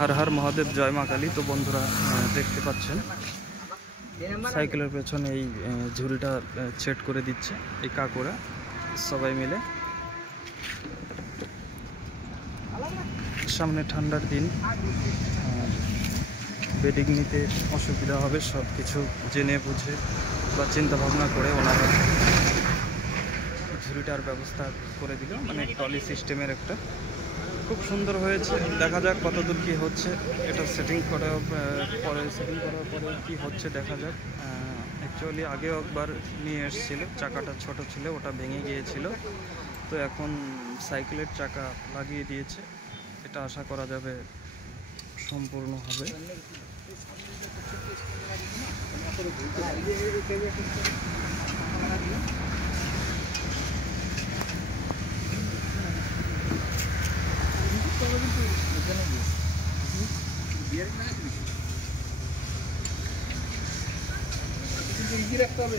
हर हर महादेव जय मा काली। तो बंधुरा देखते पाচ্ছেন সাইকেলের পেছনে এই ঝুড়িটা সেট করে দিচ্ছে এই কাকুরা সবাই মিলে। সামনে ঠান্ডার দিন, বেডিং নিতে অসুবিধা হবে, সব কিছু জেনে বুঝে বা চিন্তা ভাবনা করে ওনারা ঝুড়িটার ব্যবস্থা করে দিল, মানে ট্রলি সিস্টেমের একটা। খুব সুন্দর হয়েছে, দেখা যাক কতদূর কী হচ্ছে। এটা সেটিং করার পরে কী হচ্ছে দেখা যাক। অ্যাকচুয়ালি আগেও একবার নিয়ে এসেছিলো, চাকাটা ছোট ছিল, ওটা ভেঙে গিয়েছিল। তো এখন সাইকেলের চাকা লাগিয়ে দিয়েছে, এটা আশা করা যাবে সম্পূর্ণ হবে। রাখতে হবে